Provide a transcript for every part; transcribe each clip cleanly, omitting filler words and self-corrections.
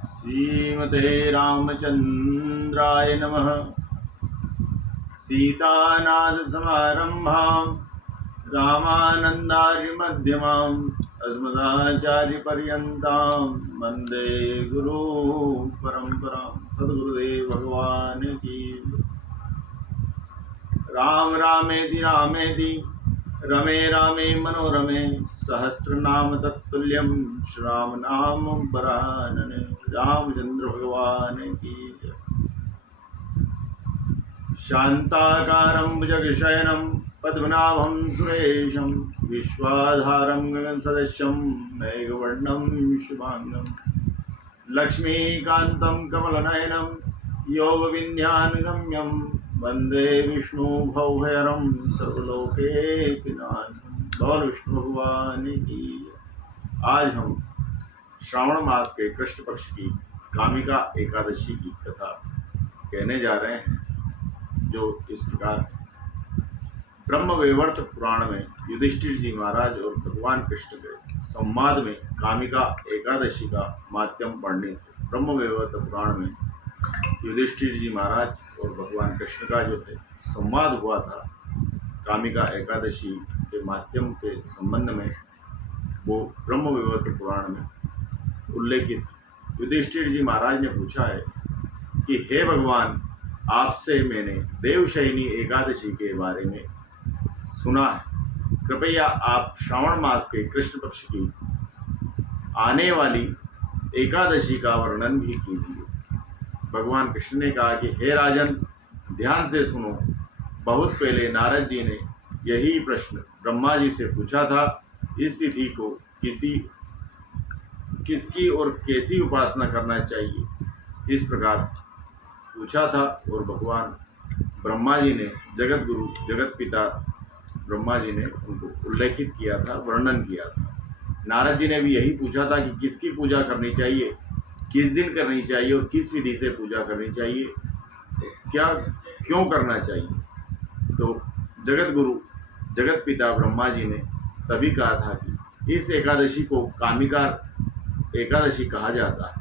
श्रीमते रामचन्द्राय नमः। सीतानाथसमारम्भां रामानन्दार्यमध्यमाम् अस्मदाचार्यपर्यन्तां वन्दे गुरुपरम्परां। सद्गुरुदेव भगवान की। राम रामेति रामेति रमे रामे मनोरमे सहस्रनाम तत्तुल्यं श्रीराम नाम वरानने। रामचंद्र भगवान की जय। शांताकारं भुजगशयनं पद्मनाभं सुरेशं विश्वाधारं गगनसदृशं मेघवर्णं शुभांगं लक्ष्मीकान्तं कमलनयनं योगविन्द्यानुगम्यं वंदे विष्णु भवभयहरं सर्वलोकैकनाथं। बोल विष्णु भगवान की। आज हम श्रावण मास के कृष्ण पक्ष की कामिका एकादशी की कथा कहने जा रहे हैं, जो इस प्रकार है। ब्रह्मवैवर्त पुराण में युधिष्ठिर जी महाराज और भगवान कृष्ण के संवाद में कामिका एकादशी का माध्यम वर्णित है। ब्रह्मवैवर्त पुराण में युधिष्ठिर जी महाराज और भगवान कृष्ण का जो है संवाद हुआ था कामिका एकादशी के माध्यम के संबंध में, वो ब्रह्मवैवर्त पुराण में उल्लेखित। युधिष्ठिर जी महाराज ने पूछा है कि हे भगवान, आपसे मैंने देवशयनी एकादशी के बारे में सुना है, कृपया आप श्रावण मास के कृष्ण पक्ष की आने वाली एकादशी का वर्णन भी कीजिए। भगवान कृष्ण ने कहा कि हे राजन, ध्यान से सुनो। बहुत पहले नारद जी ने यही प्रश्न ब्रह्मा जी से पूछा था। इस तिथि को किसकी और कैसी उपासना करना चाहिए, इस प्रकार पूछा था। और भगवान ब्रह्मा जी ने, जगत गुरु जगत पिता ब्रह्मा जी ने उनको उल्लेखित किया था, वर्णन किया था। नारद जी ने भी यही पूछा था कि किसकी पूजा करनी चाहिए, किस दिन करनी चाहिए और किस विधि से पूजा करनी चाहिए, क्या क्यों करना चाहिए। तो जगत गुरु जगत पिता ब्रह्मा जी ने तभी कहा था कि इस एकादशी को कामिका एकादशी कहा जाता है।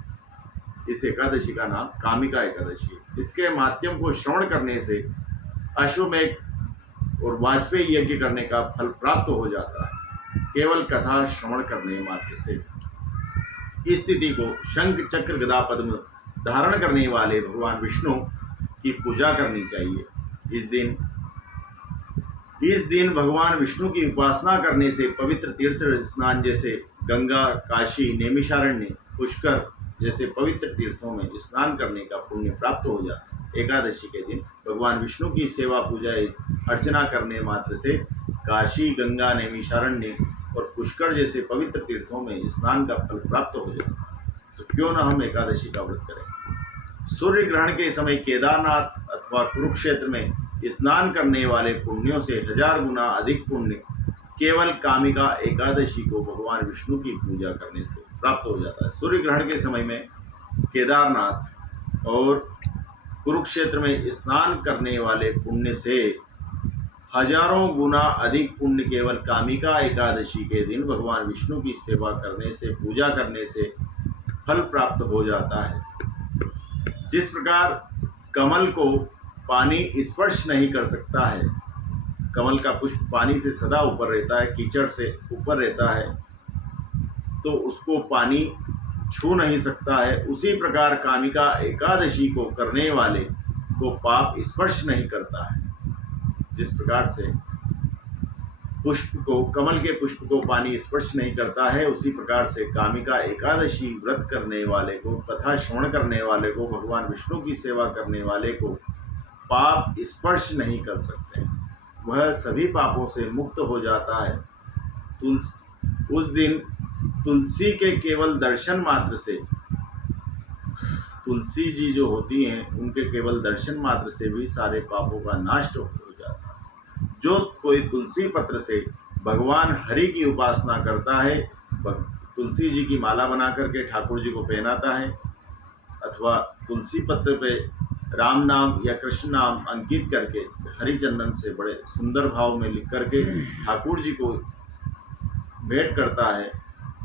इस एकादशी का नाम कामिका एकादशी है। इसके माध्यम को श्रवण करने से अश्वमेध और वाजपेयी यज्ञ करने का फल प्राप्त हो जाता है, केवल कथा श्रवण करने मात्र से। इस तिथि को शंख चक्र गदा पद्म धारण करने वाले भगवान विष्णु की पूजा करनी चाहिए। इस दिन भगवान विष्णु की उपासना करने से पवित्र तीर्थ स्नान जैसे गंगा, काशी, नैमिषारण्य, पुष्कर जैसे पवित्र तीर्थों में स्नान करने का पुण्य प्राप्त हो जाता है। एकादशी के दिन भगवान विष्णु की सेवा पूजा अर्चना करने मात्र से काशी, गंगा, नैमिषारण्य और पुष्कर जैसे पवित्र तीर्थों में स्नान का फल प्राप्त हो जाता है। तो क्यों न हम एकादशी का व्रत करें। सूर्य ग्रहण के समय केदारनाथ अथवा कुरुक्षेत्र में स्नान करने वाले पुण्यों से 1000 गुना अधिक पुण्य केवल कामिका एकादशी को भगवान विष्णु की पूजा करने से प्राप्त हो जाता है। सूर्य ग्रहण के समय में केदारनाथ और कुरुक्षेत्र में स्नान करने वाले पुण्य से 1000 गुना अधिक पुण्य केवल कामिका एकादशी के दिन भगवान विष्णु की सेवा करने से, पूजा करने से फल प्राप्त हो जाता है। जिस प्रकार कमल को पानी स्पर्श नहीं कर सकता है, कमल का पुष्प पानी से सदा ऊपर रहता है, कीचड़ से ऊपर रहता है, तो उसको पानी छू नहीं सकता है, उसी प्रकार कामिका एकादशी को करने वाले को पाप स्पर्श नहीं करता है। जिस प्रकार से पुष्प को, कमल के पुष्प को पानी स्पर्श नहीं करता है, उसी प्रकार से कामिका एकादशी व्रत करने वाले को, कथा श्रवण करने वाले को, भगवान विष्णु की सेवा करने वाले को पाप स्पर्श नहीं कर सकते। वह सभी पापों से मुक्त हो जाता है। उस दिन तुलसी के केवल दर्शन मात्र से, तुलसी जी जो होती हैं, उनके केवल दर्शन मात्र से भी सारे पापों का नाश हो जाता है। जो कोई तुलसी पत्र से भगवान हरि की उपासना करता है, तुलसी जी की माला बना करके ठाकुर जी को पहनाता है, अथवा तुलसी पत्र पे राम नाम या कृष्ण नाम अंकित करके हरिचंदन से बड़े सुंदर भाव में लिख करके ठाकुर जी को भेंट करता है,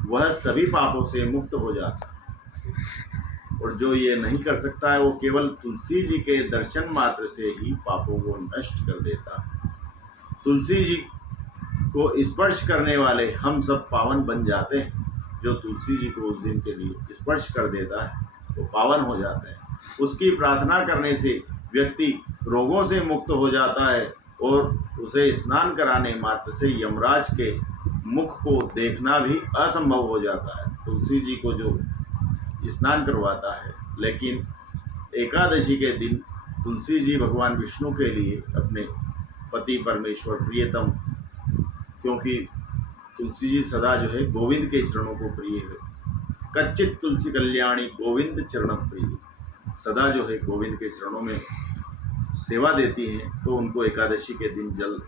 वह सभी पापों से मुक्त हो जाता है। और जो ये नहीं कर सकता है वो केवल तुलसी जी के दर्शन मात्र से ही पापों को नष्ट कर देता है। तुलसी जी को स्पर्श करने वाले हम सब पावन बन जाते हैं। जो तुलसी जी को उस दिन के लिए स्पर्श कर देता है वो पावन हो जाते हैं। उसकी प्रार्थना करने से व्यक्ति रोगों से मुक्त हो जाता है और उसे स्नान कराने मात्र से यमराज के मुख को देखना भी असंभव हो जाता है। तुलसी जी को जो स्नान करवाता है, लेकिन एकादशी के दिन तुलसी जी भगवान विष्णु के लिए अपने पति परमेश्वर प्रियतम, क्योंकि तुलसी जी सदा जो है गोविंद के चरणों को प्रिय है। कच्चित तुलसी कल्याणी गोविंद चरण प्रिय, सदा जो है गोविंद के चरणों में सेवा देती हैं, तो उनको एकादशी के दिन जल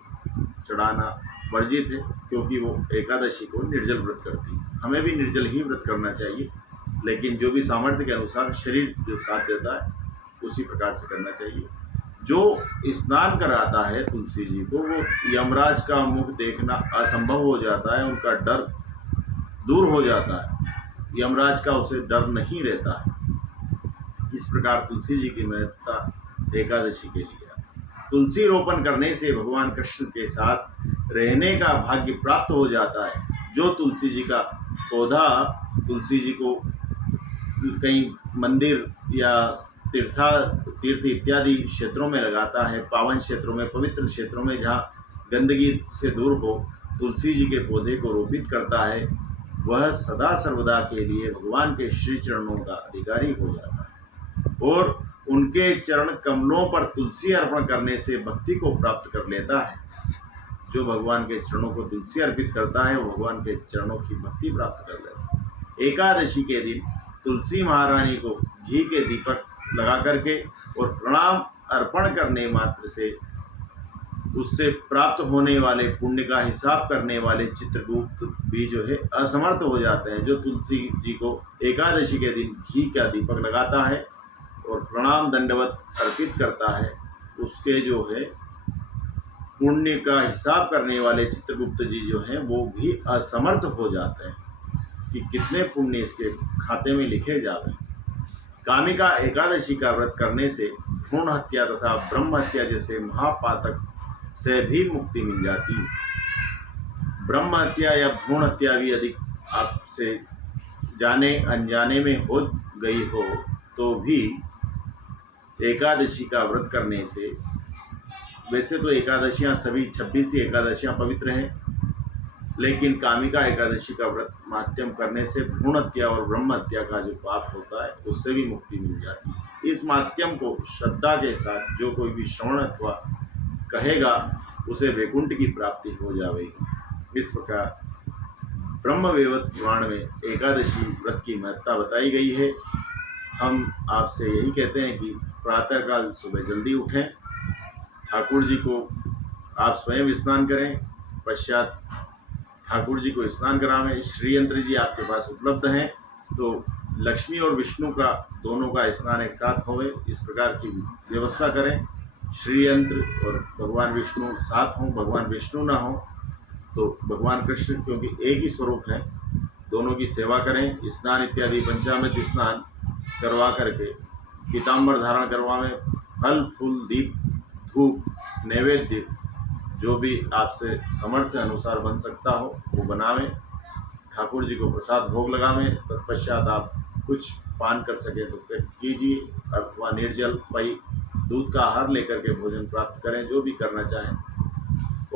चढ़ाना वर्जित है, क्योंकि वो एकादशी को निर्जल व्रत करती है। हमें भी निर्जल ही व्रत करना चाहिए, लेकिन जो भी सामर्थ्य के अनुसार शरीर जो साथ देता है उसी प्रकार से करना चाहिए। जो स्नान कराता है तुलसी जी को, वो यमराज का मुख देखना असंभव हो जाता है, उनका डर दूर हो जाता है, यमराज का उसे डर नहीं रहता है। इस प्रकार तुलसी जी की महत्ता एकादशी के लिए। तुलसी रोपण करने से भगवान कृष्ण के साथ रहने का भाग्य प्राप्त हो जाता है। जो तुलसी जी का पौधा तुलसी जी को कहीं मंदिर या तीर्थ इत्यादि क्षेत्रों में लगाता है, पावन क्षेत्रों में, पवित्र क्षेत्रों में जहाँ गंदगी से दूर हो, तुलसी जी के पौधे को रोपित करता है, वह सदा सर्वदा के लिए भगवान के श्री चरणों का अधिकारी हो जाता है और उनके चरण कमलों पर तुलसी अर्पण करने से भक्ति को प्राप्त कर लेता है। जो भगवान के चरणों को तुलसी अर्पित करता है वो भगवान के चरणों की भक्ति प्राप्त कर लेता है। एकादशी के दिन तुलसी महारानी को घी के दीपक लगा करके और प्रणाम अर्पण करने मात्र से उससे प्राप्त होने वाले पुण्य का हिसाब करने वाले चित्रगुप्त भी जो है असमर्थ हो जाते हैं। जो तुलसी जी को एकादशी के दिन घी का दीपक लगाता है और प्रणाम दंडवत अर्पित करता है, उसके जो है पुण्य का हिसाब करने वाले चित्रगुप्त जी जो हैं वो भी असमर्थ हो जाते हैं कि कितने पुण्य इसके खाते में लिखे जाते हैं। कामिका एकादशी का व्रत करने से भ्रूण हत्या तथा ब्रह्म हत्या जैसे महापातक से भी मुक्ति मिल जाती है। ब्रह्म हत्या या भ्रूण हत्या भी यदि आपसे जाने अनजाने में हो गई हो तो भी एकादशी का व्रत करने से, वैसे तो एकादशियां सभी 26 ही एकादशियां पवित्र हैं, लेकिन कामिका एकादशी का व्रत माध्यम करने से भ्रूण हत्या और ब्रह्म हत्या का जो पाप होता है उससे भी मुक्ति मिल जाती है। इस माध्यम को श्रद्धा के साथ जो कोई भी श्रवण अथवा कहेगा उसे वैकुंठ की प्राप्ति हो जाएगी। इस प्रकार ब्रह्मवैवर्त पुराण में एकादशी व्रत की महत्ता बताई गई है। हम आपसे यही कहते हैं कि प्रातःकाल सुबह जल्दी उठें, ठाकुर जी को आप स्वयं स्नान करें, पश्चात ठाकुर जी को स्नान करावें। श्रीयंत्र जी आपके पास उपलब्ध हैं तो लक्ष्मी और विष्णु का दोनों का स्नान एक साथ होवे, इस प्रकार की व्यवस्था करें। श्रीयंत्र और भगवान विष्णु साथ हों, भगवान विष्णु ना हो तो भगवान कृष्ण, क्योंकि एक ही स्वरूप है, दोनों की सेवा करें। स्नान इत्यादि पंचामृत स्नान करवा करके पीताम्बर धारण करवावें, फल फूल दीप धूप नैवेद्य जो भी आपसे समर्थ अनुसार बन सकता हो वो बनावें, ठाकुर जी को प्रसाद भोग लगावें। तत्पश्चात आप कुछ पान कर सके तो कीजिए, अथवा निर्जल पई दूध का आहार लेकर के भोजन प्राप्त करें, जो भी करना चाहें।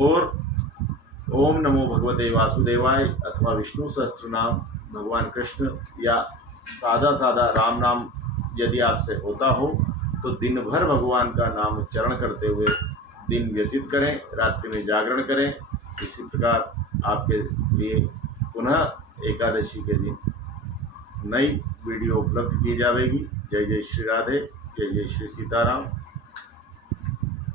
और ओम नमो भगवते वासुदेवाय अथवा विष्णु सहस्त्र नाम भगवान कृष्ण या सादा सादा राम नाम यदि आपसे होता हो तो दिन भर भगवान का नाम उच्चारण करते हुए दिन व्यतीत करें, रात्रि में जागरण करें। इसी प्रकार आपके लिए पुनः एकादशी के दिन नई वीडियो उपलब्ध की जाएगी। जय जय श्री राधे, जय जय श्री सीताराम।